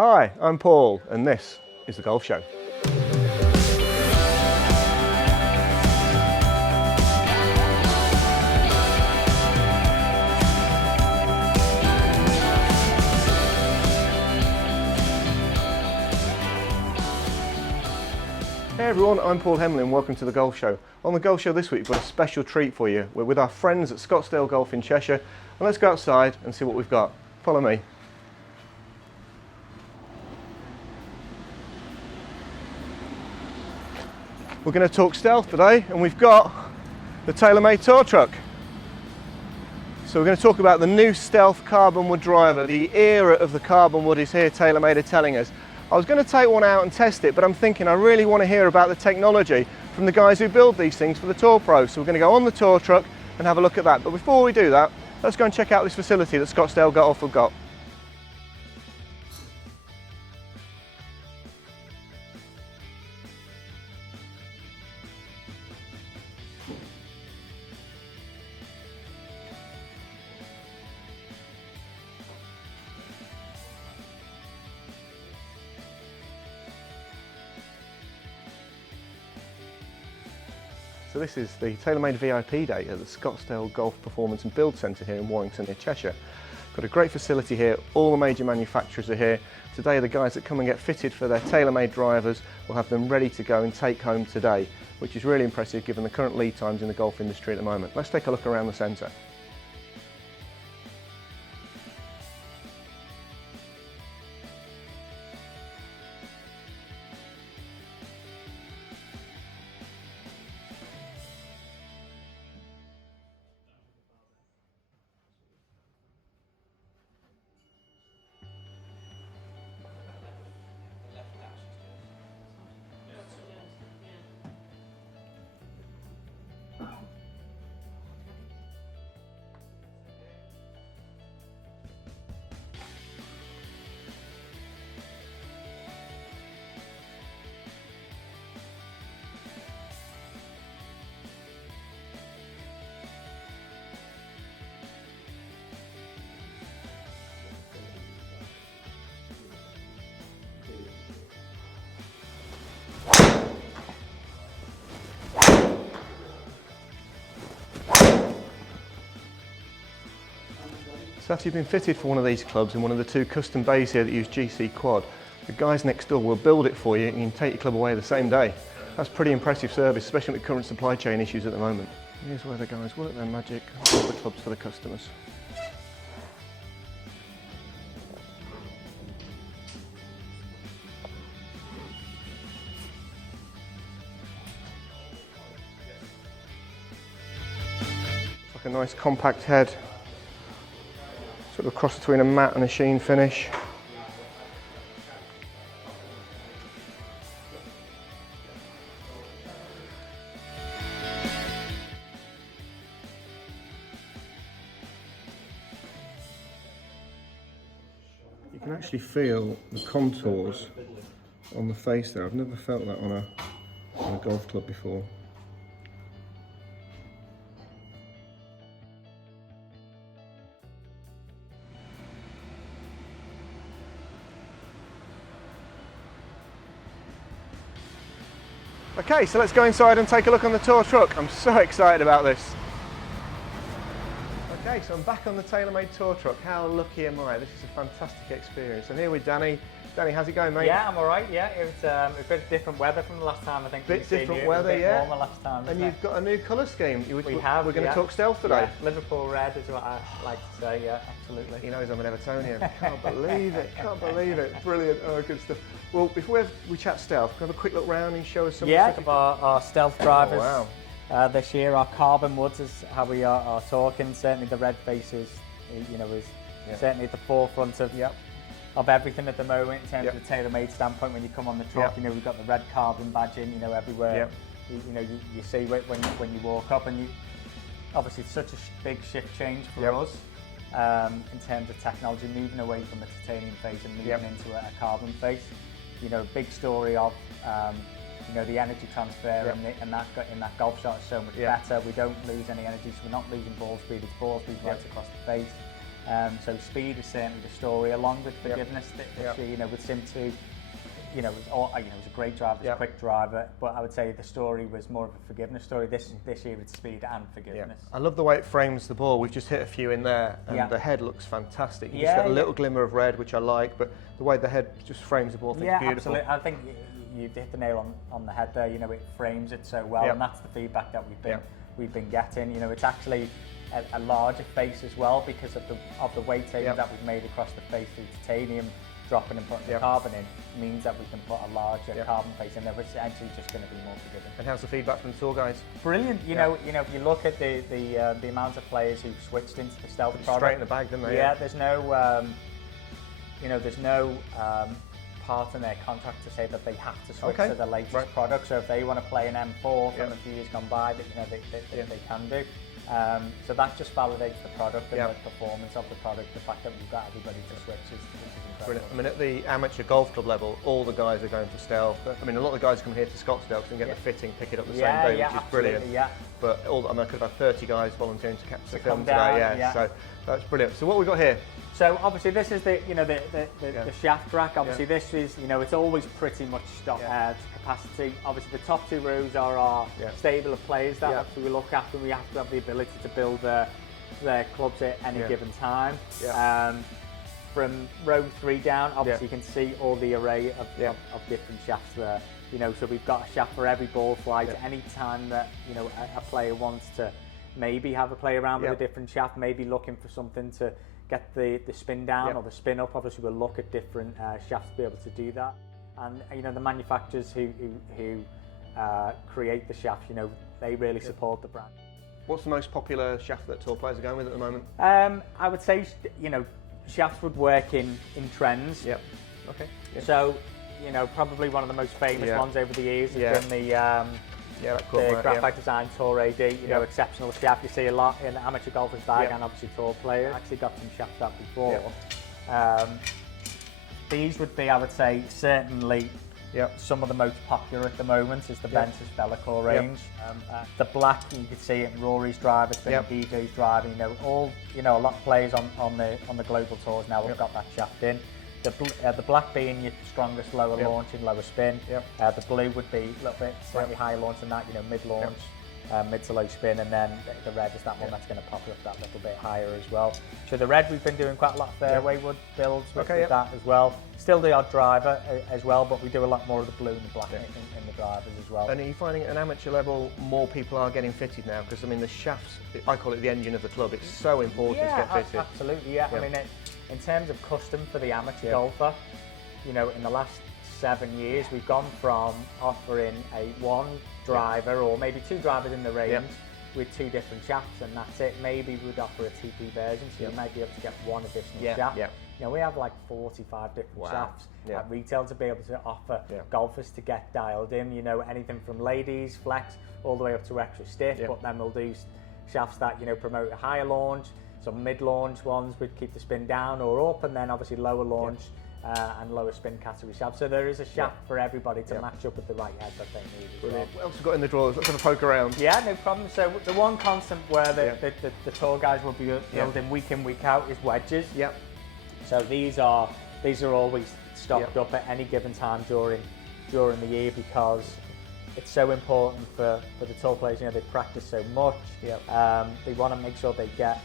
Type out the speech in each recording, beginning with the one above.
Hi, I'm Paul and this is The Golf Show. Hey everyone, I'm Paul Hemley and welcome to The Golf Show. On The Golf Show this week we've got a special treat for you. We're with our friends at Scottsdale Golf in Cheshire and let's go outside and see what we've got. Follow me. We're going to talk stealth today and we've got the Taylormade Tour Truck. So we're going to talk about the new stealth carbon wood driver. The era of the carbon wood is here, Taylormade are telling us. I was going to take one out and test it, but I'm thinking I really want to hear about the technology from the guys who build these things for the Tour Pros. So we're going to go on the Tour Truck and have a look at that. But before we do that, let's go and check out this facility that Scottsdale Golf have got. So this is the Taylormade VIP day at the Scottsdale Golf Performance and Build Centre here in Warrington near Cheshire. Got a great facility here, all the major manufacturers are here. Today the guys that come and get fitted for their Taylormade drivers will have them ready to go and take home today, which is really impressive given the current lead times in the golf industry at the moment. Let's take a look around the centre. So after you've been fitted for one of these clubs in one of the two custom bays here that use GC Quad, the guys next door will build it for you and you can take your club away the same day. That's pretty impressive service, especially with current supply chain issues at the moment. Here's where the guys work their magic and build the clubs for the customers. It's like a nice compact head. Sort of a cross between a matte and a sheen finish. You can actually feel the contours on the face there. I've never felt that on a golf club before. Okay, so let's go inside and take a look on the Tour Truck. I'm so excited about this. Okay, so I'm back on the Taylormade Tour Truck. How lucky am I? This is a fantastic experience. And here with Danny. Danny, how's it going, mate? Yeah, I'm all right. Yeah, it was a bit different weather from the last time. I think. Bit different weather, yeah. Warmer last time. And you've got a new colour scheme. We have. We're going to talk stealth today. Yeah, Liverpool red is what I like to say. Yeah, absolutely. He knows I'm an Evertonian. Can't believe it. Can't believe it. Brilliant. Oh, good stuff. Well, before we chat stealth, can we have a quick look round and show us some? Yeah, of our stealth drivers. Oh, wow. This year, our carbon woods is how we are talking. Certainly, the red face is, is certainly at the forefront of. Yep. Of everything at the moment in terms of the Taylormade standpoint. When you come on the truck, we've got the red carbon badging, everywhere. You see when you walk up, and obviously it's such a big shift change for us in terms of technology, moving away from a titanium face and moving into a carbon face. Big story of the energy transfer in that golf shot is so much better. We don't lose any energy, so we're not losing ball speed. It's ball speed right across the face. So speed is certainly the story, along with forgiveness. This year, you know, with Sim 2, you know, it was a great driver, it was a quick driver, but I would say the story was more of a forgiveness story. This year it's speed and forgiveness. I love the way it frames the ball. We've just hit a few in there, and the head looks fantastic. You just got a little glimmer of red, which I like, but the way the head just frames the ball, I think is beautiful. Absolutely. I think you've hit the nail on the head there. You know, it frames it so well, and that's the feedback that we've been getting. You know, it's actually a larger face as well because of the weight savings that we've made across the face through titanium. Dropping and putting the carbon in means that we can put a larger carbon face in there, which is actually just going to be more forgiving. And how's the feedback from the tour guys? Brilliant. You know, if you look at the amount of players who've switched into the stealth product, straight in the bag, didn't they? Yeah, there's no part in their contract to say that they have to switch to the latest product. So if they want to play an M4 from a few years gone by, that they can do. So that just validates the product and the performance of the product. The fact that we've got everybody to switch is incredible. Brilliant. I mean, at the amateur golf club level, all the guys are going for stealth. I mean, a lot of the guys come here to Scottsdale because they can get the fitting, pick it up the same day, which is brilliant. Yeah. But I mean, I could have had 30 guys volunteering to capture the film today. So that's brilliant. So what we got here? So obviously this is the shaft rack. Obviously this is, you know, it's always pretty much stock capacity. Obviously the top two rows are our stable of players that obviously we look after. We have to have the ability to build their clubs at any given time. From row 3 down, obviously you can see all the array of different shafts there. You know, so we've got a shaft for every ball flight. Any time that, you know, a player wants to maybe have a play around with a different shaft, maybe looking for something to get the spin down or the spin up. Obviously we'll look at different shafts to be able to do that. And you know, the manufacturers who create the shafts, you know, they really support the brand. What's the most popular shaft that tour players are going with at the moment? I would say, you know, shafts would work in trends. Okay. So, you know, probably one of the most famous ones over the years has been the Graphite Design Tour AD, you know, exceptional shaft. You see a lot in amateur golfers bag and obviously tour players. I actually got some shafts out before. These would be, I would say, certainly some of the most popular at the moment is the Ventus Velocore range. The black, you can see it in Rory's drive, it's been in DJ's drive. You know, a lot of players on the global tours now have got that shaft in. The black being your strongest lower launch and lower spin. The blue would be a little bit slightly higher launch than that, you know, mid launch, mid to low spin, and then the red is that one that's going to pop up that little bit higher as well. So the red, we've been doing quite a lot of fairway wood builds with that as well. Still the odd driver as well, but we do a lot more of the blue and the black in the drivers as well. And are you finding at an amateur level more people are getting fitted now? Because I mean the shafts, I call it the engine of the club, it's so important to get fitted. Absolutely, I mean, in terms of custom for the amateur golfer, you know, in the last 7 years we've gone from offering a one driver or maybe 2 drivers in the range with 2 different shafts, and that's it. Maybe we'd offer a TP version, so you might be able to get 1 additional shaft. You know, we have like 45 different shafts at retail to be able to offer golfers to get dialed in. You know, anything from ladies, flex, all the way up to extra stiff. But then we'll do shafts that, you know, promote a higher launch. Some mid-launch ones would keep the spin down or up, and then obviously lower launch and lower spin category shaft. So there is a shaft for everybody to match up with the right head that they need as well. What else have we got in the drawers? Let's have a poke around. Yeah, no problem. So the one constant where the tour guys will be building week in, week out is wedges. So these are always stocked up at any given time during the year, because it's so important for the tour players. You know, they practice so much. They want to make sure they get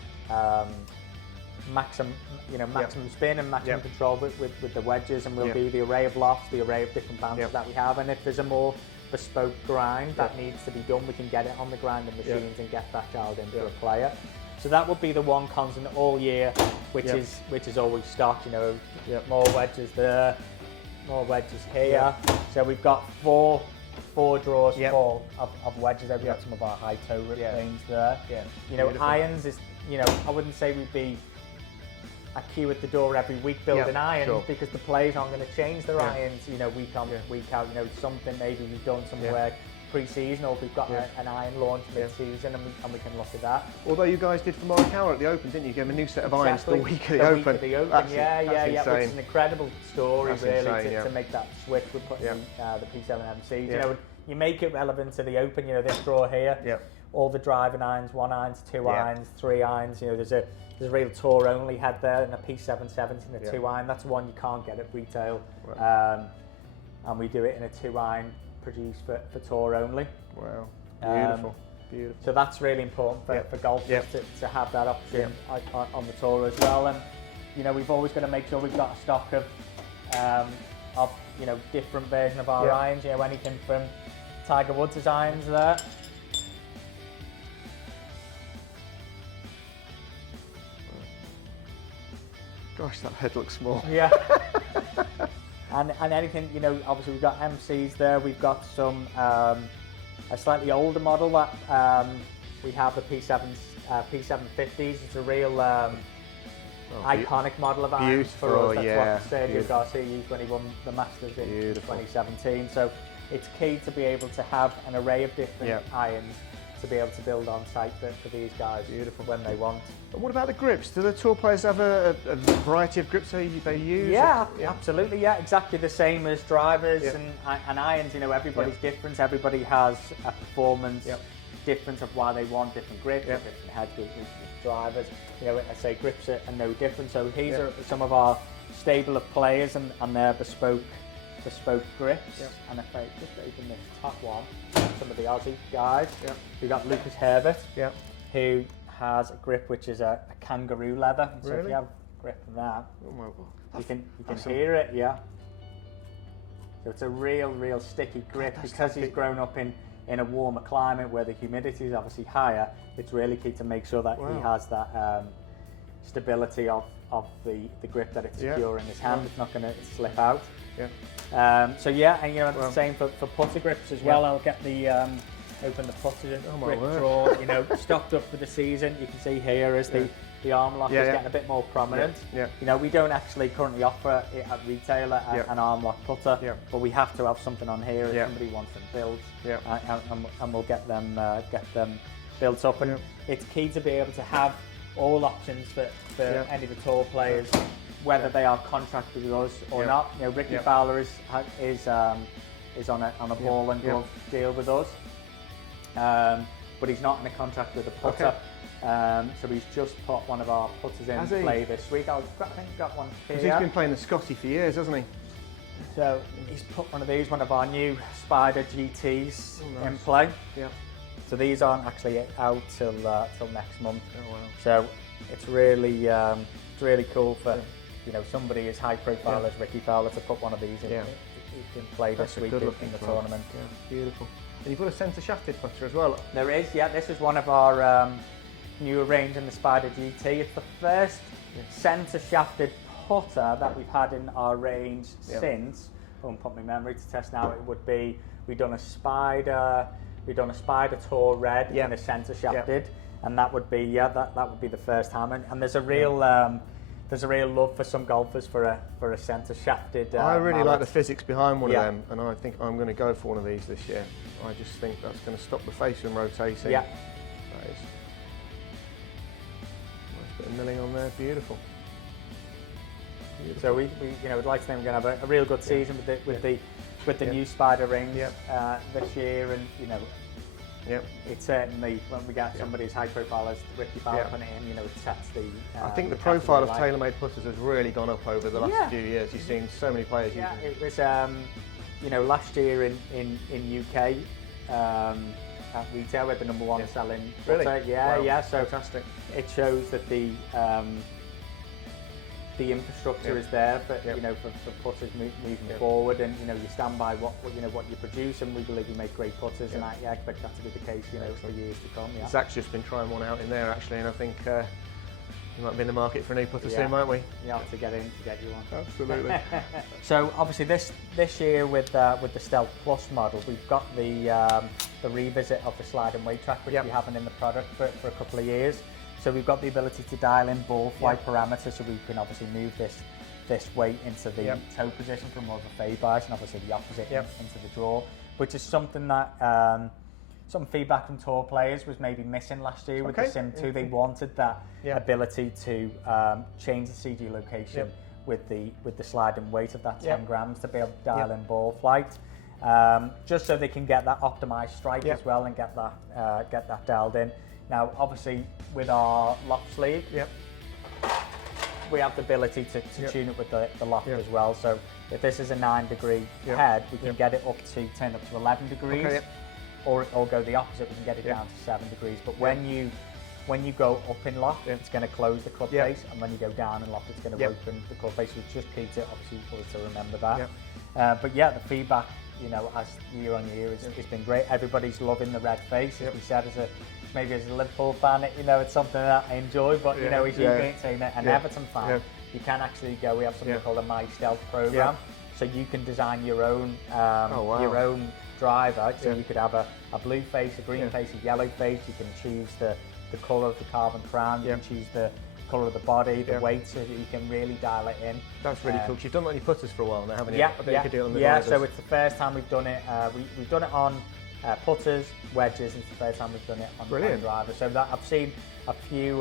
maximum spin and maximum control with the wedges, and we'll do the array of lofts, the array of different bounces that we have, and if there's a more bespoke grind that needs to be done, we can get it on the grinding machines and get that dialed in for a player. So that would be the one constant all year, which is always stocked. You know, more wedges there, more wedges here. So we've got four drawers full of wedges. We've got some of our high toe range there. You know, irons is, you know, I wouldn't say we'd be a queue at the door every week building irons, because the players aren't going to change their irons, you know, week on, week out. You know, something maybe we've done some work pre-season, or we've got an iron launch mid-season, and we can look at that. Although you guys did for Morikawa at the Open, didn't you? Give him a new set of irons the week of the Open. Week of the Open, that's which is an incredible story, that's really, insane, to make that switch with putting the P7 MCs. You know, you make it relevant to the Open. You know, this drawer here. all the driving irons, 1 irons, 2 irons, 3 irons. You know, there's a real tour only head there and a P770 and a 2 iron. That's one you can't get at retail. Right. And we do it in a 2 iron produced for tour only. Wow, beautiful. Beautiful. So that's really important for golfers to have that option on the tour as well. And you know, we've always got to make sure we've got a stock of you know, different version of our irons. You know, anything from Tiger Woods' irons there. Gosh, that head looks small. Yeah. and anything, you know, obviously we've got MCs there. We've got some a slightly older model that we have the P750s. It's a real iconic model of irons for us. That's what Sergio Garcia used when he won the Masters in 2017. So it's key to be able to have an array of different irons to be able to build on site for these guys when they want. And what about the grips? Do the tour players have a variety of grips they use? Yeah, absolutely. Yeah, exactly the same as drivers and irons. You know, everybody's different. Everybody has a performance difference of why they want different grips, different heads with drivers. You know, I say grips are no different. So these are some of our stable of players and their bespoke grips. And if I just open this top one, some of the Aussie guys. We've got Lucas Herbert, who has a grip which is a kangaroo leather. So if you have a grip on that, you can hear it. So it's a real sticky grip because he's grown up in a warmer climate where the humidity is obviously higher. It's really key to make sure that he has that stability of the grip, that it's secure in his hand. It's not going to slip out. So and you know, the same for putter grips as well. I'll get the open the putter grip drawer, you know, stocked up for the season. You can see here as the arm lock is getting a bit more prominent. You know, we don't actually currently offer it at retail an arm lock putter, but we have to have something on here if somebody wants them built, and we'll get them built up. And it's key to be able to have all options for any of the tour players, whether they are contracted with us or not. You know, Rickie Fowler is on a ball and glove deal with us, but he's not in a contract with a putter. So he's just put one of our putters in play this week. I think we've got one here. He's been playing the Scotty for years, hasn't he? So he's put one of our new Spider GTs in play. So these aren't actually out till next month. So it's really cool for you know, somebody as high profile as Rickie Fowler to put one of these in play this week in the tournament. Beautiful. And you've got a centre shafted putter as well. There is, this is one of our newer range in the Spider GT. It's the first centre shafted putter that we've had in our range since. I won't put my memory to test now. It would be we've done a Spider Tour Red and a centre shafted, and that would be that would be the first time. And there's a real love for some golfers for a centre shafted. I really like the physics behind one of them, and I think I'm going to go for one of these this year. I just think that's going to stop the face from rotating. That is nice bit of milling on there. Beautiful. So we you know, we'd like to think we're going to have a real good season with the new Spider rings this year, and you know. It's certainly, when we get somebody as high profile as Rickie Fowler putting it in, you know, it sets the... I think the profile of Taylormade putters has really gone up over the last few years. You've seen so many players using it. It was, you know, last year in UK at retail, we're the #1 selling putter. Really? So fantastic. It shows that the infrastructure is there for you know, for putters moving forward, and you know, you stand by what you produce, and we believe you make great putters, and I expect that to be the case, you know, for years to come. Zach's just been trying one out in there actually, and I think we might be in the market for a new putter soon, might we? Yeah, to get you one. Absolutely. So obviously this year with the Stealth Plus model, we've got the revisit of the slide and weight track, which we haven't in the product for a couple of years. So we've got the ability to dial in ball flight parameters, so we can obviously move this weight into the toe position from more of a fade bias, and obviously the opposite into the draw, which is something that some feedback from tour players was maybe missing last year with the Sim 2. They wanted that ability to change the CG location with the slide and weight of that 10 grams to be able to dial in ball flight. just so they can get that optimized strike as well and get that dialed in. Now, obviously, with our loft sleeve, we have the ability to tune it with the loft as well. So if this is a 9-degree head, we can get it up to turn up to 11 degrees, or go the opposite. We can get it down to 7 degrees. But when you go up in loft, it's going to close the club face, and when you go down in loft, it's going to open the club face, which just keeps it obviously to remember that. But yeah, the feedback, you know, as year on year, it's been great. Everybody's loving the red face. As we said, maybe as a Liverpool fan, you know, it's something that I enjoy. But you know, as you've been saying, an Everton fan, you can actually go. We have something called a My Stealth program, so you can design your own your own driver. So you could have a blue face, a green face, a yellow face. You can choose the colour of the carbon crown. You can choose the colour of the body, the weight, so that you can really dial it in. That's really cool. 'Cause you've done that on your putters for a while now, haven't you? Yeah, I bet you could do it on the drivers. So it's the first time we've done it. We've done it on putters, wedges. It's the first time we've done it on drivers. So that I've seen a few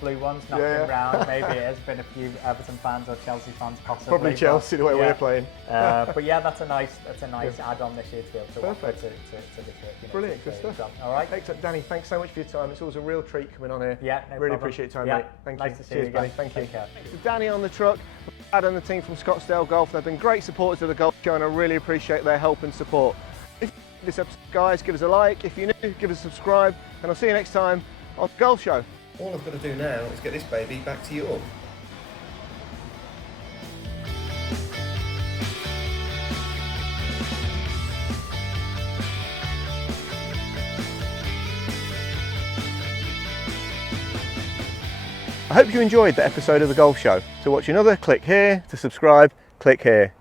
blue ones knocking around. Maybe it has been a few Everton fans or Chelsea fans possibly. Probably Chelsea, the way we're playing. But yeah, that's a nice add-on this year to be able to offer to the kit. Brilliant, good stuff. All right. Excellent, Danny. Thanks so much for your time. It's always a real treat coming on here. Yeah, no really problem. appreciate your time, mate. Thank you. Nice to see Cheers, you buddy. again. Thank you. Take care. So Danny on the truck, Brad and the team from Scottsdale Golf. They've been great supporters of the golf show, and I really appreciate their help and support. If you like this episode, guys, give us a like. If you're new, give us a subscribe, and I'll see you next time on the Golf Show. All I've got to do now is get this baby back to York. I hope you enjoyed the episode of The Golf Show. To watch another, click here. To subscribe, click here.